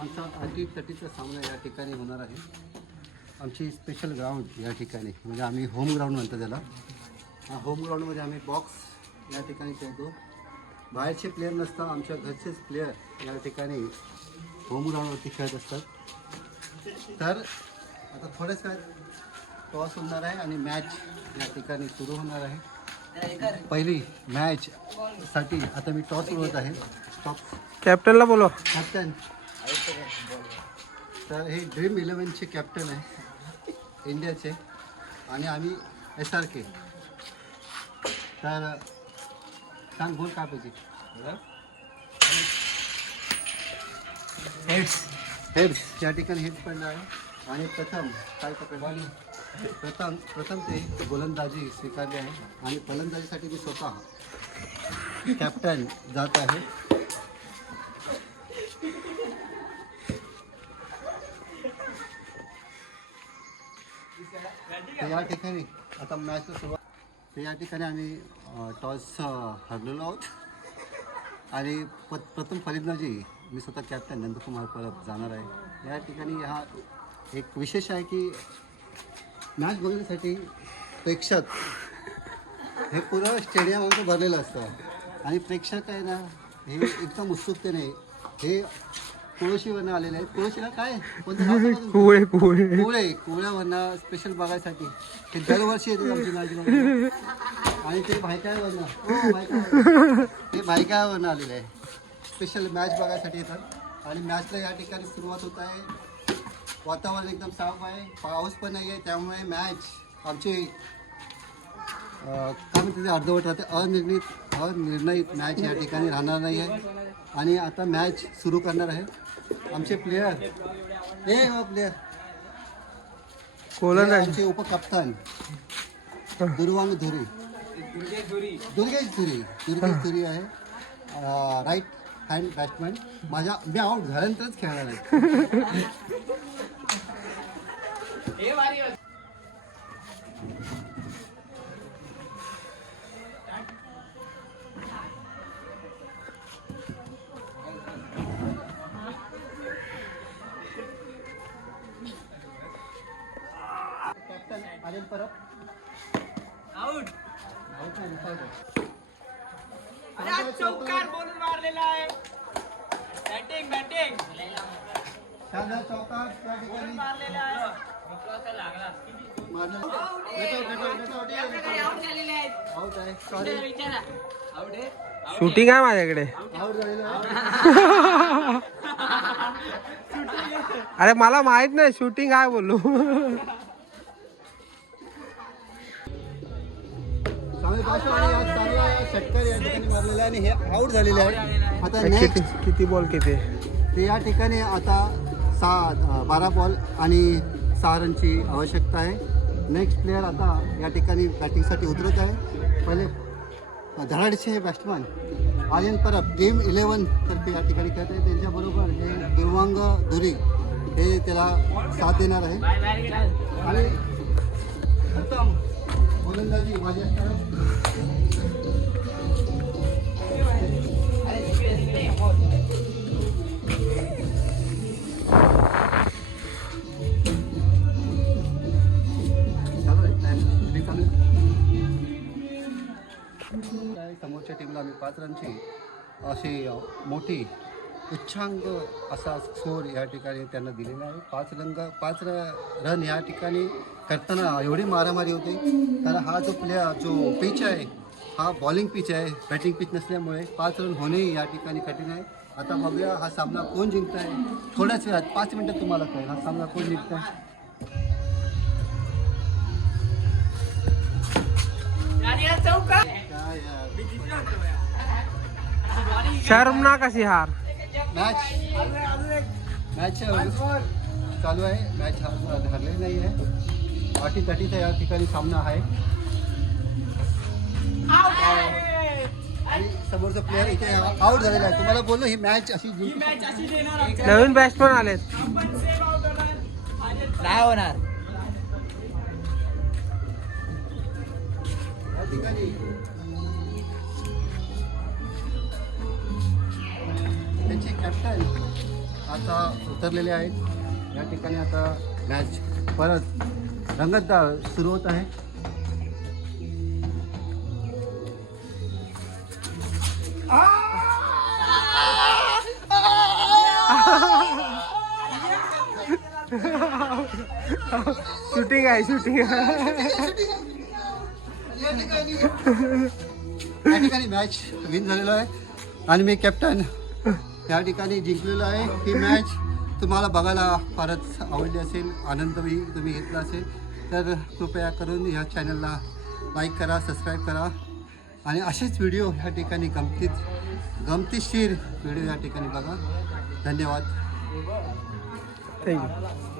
आमचा टी30चा सामना या ठिकाणी होणार आहे. आमची स्पेशल ग्राउंड या ठिकाणी म्हणजे आम्ही होम ग्राउंड म्हणतो त्याला. होम ग्राउंडमध्ये आम्ही बॉक्स या ठिकाणी खेळतो. बाहेरचे प्लेयर नसतात, आमच्या घरचेच प्लेयर या ठिकाणी होम ग्राउंडवरती खेळत असतात. तर आता थोडेच काय टॉस होणार आहे आणि मॅच या ठिकाणी सुरू होणार आहे. पहिली मॅचसाठी आता मी टॉस उडवत आहे. कॅप्टनला बोलवा. कॅप्टन तर हे ड्रीम11चे कॅप्टन आहे इंडियाचे आणि आम्ही SRK. तर सांग बोल काय पाहिजे. हेड्स या ठिकाणी हेड्स पडलं आहे आणि प्रथम काय पकडलं प्रथम ते गोलंदाजी स्वीकारली आहे आणि फलंदाजीसाठी मी स्वतः कॅप्टन जात आहे. या ठिकाणी आता मॅचला सुरुवात. तर या ठिकाणी आम्ही टॉस हरलेलो आहोत आणि प्रथम फलंदाजी मी स्वतः कॅप्टन नंदकुमार परब जाणार आहे. या ठिकाणी हा एक विशेष आहे की मॅच बघण्यासाठी प्रेक्षक हे पुरं स्टेडियम आमचं भरलेलं असतं आणि प्रेक्षक आहे ना हे एकदम उत्सुकतेने हे कुळशीवरनं आलेले आहेत. कुळशीला काय कोणतं कुवळ्यावरनं स्पेशल बघायसाठी ते दरवर्षी येते आमची मॅच बघायला आणि ते भायकावरनं ते भायकावरनं आलेले आहे. स्पेशल मॅच बघायसाठी येतात आणि मॅचला या ठिकाणी सुरुवात होत आहे. वातावरण एकदम साफ आहे, पाऊस पण नाही आहे, त्यामुळे मॅच आमची काय म्हणते ते अर्धवट राहते. अनिर्णित मॅच या ठिकाणी राहणार नाही आहे आणि आता मॅच सुरू करणार आहे. आमचे प्लेयर प्लेयर आमचे उपकप्तान दुर्वांग दुर्गेश धुरी आहे. Right hand batsman. मी आउट झाल्यानंतरच खेळणार आहे. आर्यन परब आउट. चौकार बोलून मारलेला आहे. बॅटिंग शानदार चौकार त्या ठिकाणी मारलेला आहे. आउट आहे. सॉरी शूटिंग आहे माझ्याकडे. आउट झालेलं आहे. अरे मला माहित नाही शूटिंग आहे बोलू. षटकार या ठिकाणी मारलेला आहे आणि हे आउट झालेले आहे. आता नेक्स्ट किती बॉल किती ते या ठिकाणी आता 12 बॉल आणि 6 रनची आवश्यकता आहे. नेक्स्ट प्लेयर आता या ठिकाणी बॅटिंगसाठी उतरत आहे. पहिले धडाडीचे बॅट्समॅन आर्यन परब ड्रीम11 तर्फे या ठिकाणी खेळत आहे. त्यांच्याबरोबर हे दुर्वांग धुरी हे त्याला साथ देणार आहे आणि प्रथम गोलंदाजी माझ्या समोरच्या टीमला आम्ही 5 रनची अशी मोठी उच्चांक असा स्कोर या ठिकाणी त्यांना दिलेला आहे. 5 रन या ठिकाणी करताना एवढी मारामारी होते कारण हा जो पिच आहे हा बॉलिंग पिच आहे, बॅटिंग पिच नसल्यामुळे 5 रन होणे या ठिकाणी कठीण आहे. आता बघूया हा सामना कोण जिंकत आहे. थोड्याच वेळात 5 मिनिटात तुम्हाला कळेल हा सामना कोण जिंकत आहे. शर्म कशी हार. मॅच चालू आहे. मॅच हरलेली नाही आहे. अटीतटीचा या ठिकाणी सामना आहे आणि समोरचा प्लेयर इथे आउट झालेला आहे. तुम्हाला बोललो ही मॅच अशी नवीन बॅट्समन आलेत. काय होणार या ठिकाणी त्यांचे कॅप्टन आता उतरलेले आहेत. या ठिकाणी आता मॅच परत रंगतदार सुरू होत आहे. शूटिंग आहे शूटिंग या ठिकाणी मॅच विन झालेलो आहे आणि मी कॅप्टन या ठिकाणी जिंकलेलो आहे. ही मॅच तुम्हाला बघायला फारच आवडली असेल, आनंदही तुम्ही घेतला असेल, तर कृपया करून ह्या चॅनलला लाईक करा, सबस्क्राईब करा आणि असेच व्हिडिओ ह्या ठिकाणी गमतीशीर व्हिडिओ या ठिकाणी बघा. धन्यवाद. थँक्यू.